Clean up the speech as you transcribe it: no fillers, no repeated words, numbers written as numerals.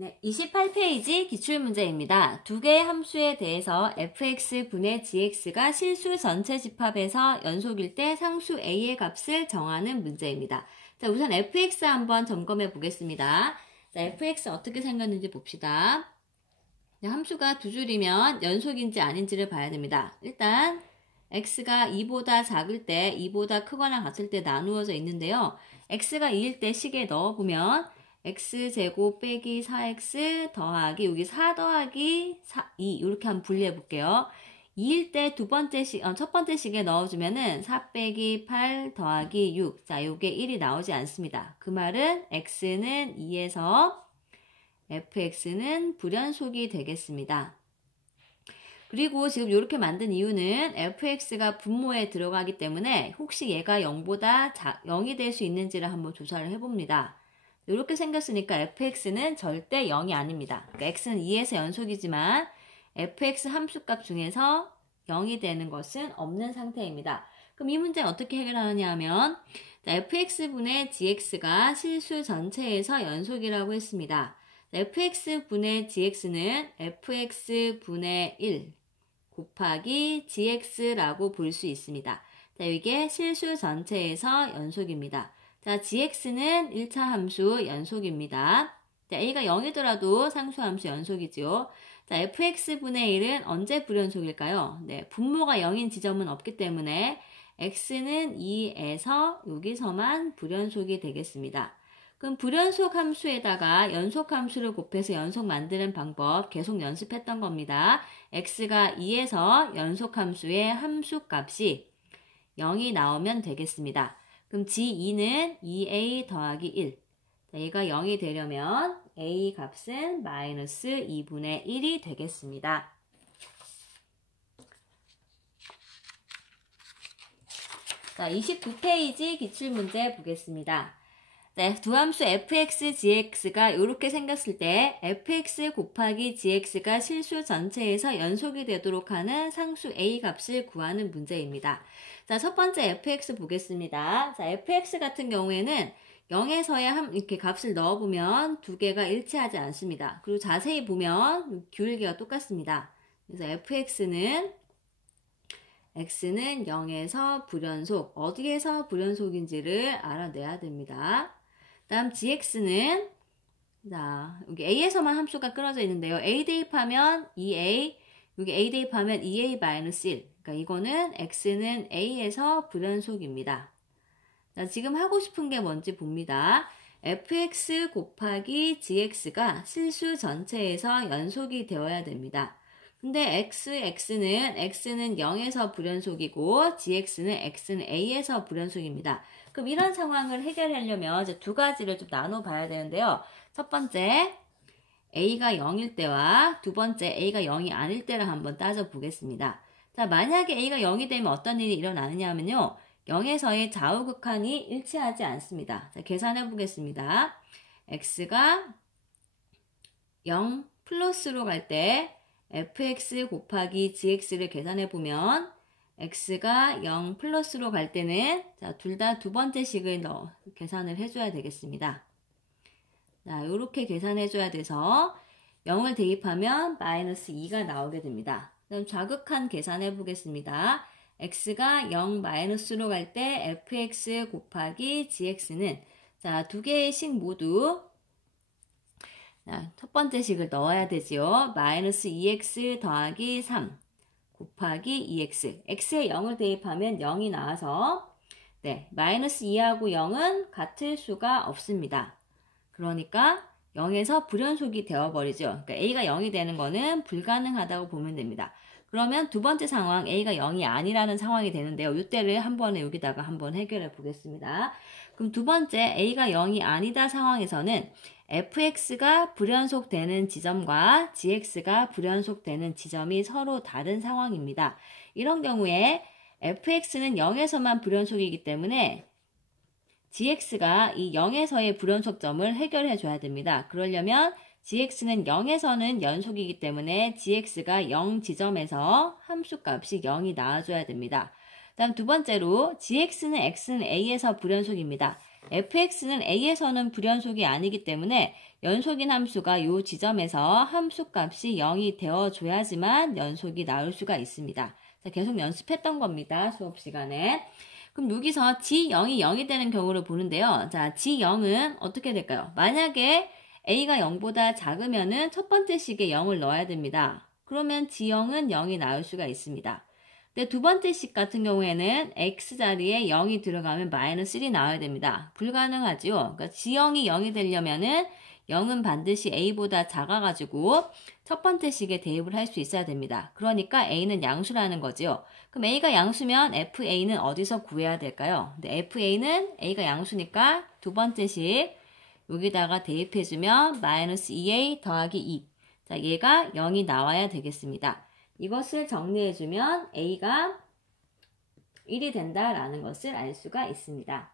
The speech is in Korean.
네, 28페이지 기출문제입니다. 두 개의 함수에 대해서 fx분의 gx가 실수 전체 집합에서 연속일 때 상수 a의 값을 정하는 문제입니다. 자, 우선 fx 한번 점검해 보겠습니다. 자, fx 어떻게 생겼는지 봅시다. 자, 함수가 두 줄이면 연속인지 아닌지를 봐야 됩니다. 일단 x가 2보다 작을 때, 2보다 크거나 같을 때 나누어져 있는데요. x가 2일 때 식에 넣어보면 x제곱 빼기 4x 더하기 여기 4 더하기 2 이렇게 한번 분리해 볼게요. 2일 때 첫 번째 식에 넣어주면은 4 빼기 8 더하기 6. 자, 요게 1이 나오지 않습니다. 그 말은 x는 2에서 fx는 불연속이 되겠습니다. 그리고 지금 이렇게 만든 이유는 fx가 분모에 들어가기 때문에 혹시 얘가 0보다 0이 될 수 있는지를 한번 조사를 해봅니다. 이렇게 생겼으니까 fx는 절대 0이 아닙니다. 그러니까 x는 2에서 연속이지만 fx 함수값 중에서 0이 되는 것은 없는 상태입니다. 그럼 이 문제는 어떻게 해결하느냐 하면 fx분의 gx가 실수 전체에서 연속이라고 했습니다. fx분의 gx는 fx분의 1 곱하기 gx라고 볼 수 있습니다. 자, 이게 실수 전체에서 연속입니다. 자, gx는 1차 함수 연속입니다. 자, a가 0이더라도 상수 함수 연속이죠. 자, fx분의 1은 언제 불연속일까요? 네, 분모가 0인 지점은 없기 때문에 x는 2에서 여기서만 불연속이 되겠습니다. 그럼 불연속 함수에다가 연속 함수를 곱해서 연속 만드는 방법 계속 연습했던 겁니다. x가 2에서 연속 함수의 함수값이 0이 나오면 되겠습니다. 그럼 g2는 2a 더하기 1. 자, 얘가 0이 되려면 a 값은 마이너스 2분의 1이 되겠습니다. 자, 29페이지 기출문제 보겠습니다. 네, 두 함수 fx, gx가 이렇게 생겼을 때 fx 곱하기 gx가 실수 전체에서 연속이 되도록 하는 상수 a 값을 구하는 문제입니다. 자, 첫 번째 fx 보겠습니다. 자, fx 같은 경우에는 0에서의 이렇게 값을 넣어보면 두 개가 일치하지 않습니다. 그리고 자세히 보면 기울기가 똑같습니다. 그래서 fx는 x는 0에서 불연속, 어디에서 불연속인지를 알아내야 됩니다. 다음 gx는 자, 여기 a에서만 함수가 끊어져 있는데요. a 대입하면 2a, 여기 a 대입하면 2a-1. 그러니까 이거는 x는 a에서 불연속입니다. 자, 지금 하고 싶은 게 뭔지 봅니다. fx 곱하기 gx가 실수 전체에서 연속이 되어야 됩니다. 근데 x는 0에서 불연속이고 x는 a에서 불연속입니다. 그럼 이런 상황을 해결하려면 이제 두 가지를 좀 나눠 봐야 되는데요. 첫 번째 a가 0일 때와 두 번째 a가 0이 아닐 때를 한번 따져 보겠습니다. 자, 만약에 a가 0이 되면 어떤 일이 일어나느냐 하면요. 0에서의 좌우극한이 일치하지 않습니다. 자, 계산해 보겠습니다. x가 0 플러스로 갈 때 fx 곱하기 gx를 계산해 보면 x가 0 플러스로 갈 때는 자, 둘 다 두 번째 식을 계산을 해줘야 되겠습니다. 자, 요렇게 계산해줘야 돼서 0을 대입하면 마이너스 2가 나오게 됩니다. 그럼 좌극한 계산해 보겠습니다. x가 0 마이너스로 갈 때 fx 곱하기 gx는 자, 두 개의 식 모두 자, 첫 번째 식을 넣어야 되지요. 마이너스 2x 더하기 3 곱하기 2x. x에 0을 대입하면 0이 나와서 네, 마이너스 2하고 0은 같을 수가 없습니다. 그러니까 0에서 불연속이 되어버리죠. 그러니까 a가 0이 되는 거는 불가능하다고 보면 됩니다. 그러면 두 번째 상황 a가 0이 아니라는 상황이 되는데요. 이때를 한 번에 여기다가 한번 해결해 보겠습니다. 그럼 두 번째 a가 0이 아니다 상황에서는 fx가 불연속되는 지점과 gx가 불연속되는 지점이 서로 다른 상황입니다. 이런 경우에 fx는 0에서만 불연속이기 때문에 gx가 이 0에서의 불연속점을 해결해 줘야 됩니다. 그러려면 gx는 0에서는 연속이기 때문에 gx가 0 지점에서 함수값이 0이 나와줘야 됩니다. 다음 두 번째로 gx는 x는 a에서 불연속입니다. fx는 a에서는 불연속이 아니기 때문에 연속인 함수가 이 지점에서 함수값이 0이 되어줘야지만 연속이 나올 수가 있습니다. 자, 계속 연습했던 겁니다. 수업 시간에. 그럼 여기서 g0이 0이 되는 경우를 보는데요. 자, g0은 어떻게 될까요? 만약에 a가 0보다 작으면은 첫 번째 식에 0을 넣어야 됩니다. 그러면 g0은 0이 나올 수가 있습니다. 근데 두 번째 식 같은 경우에는 x자리에 0이 들어가면 -1이 나와야 됩니다. 불가능하죠. 그러니까 g0이 0이 되려면은 0은 반드시 a보다 작아가지고 첫 번째 식에 대입을 할 수 있어야 됩니다. 그러니까 a는 양수라는 거죠. 그럼 a가 양수면 fa는 어디서 구해야 될까요? 근데 fa는 a가 양수니까 두 번째 식 여기다가 대입해주면 -2a 더하기 2. 자, 얘가 0이 나와야 되겠습니다. 이것을 정리해주면 a가 1이 된다라는 것을 알 수가 있습니다.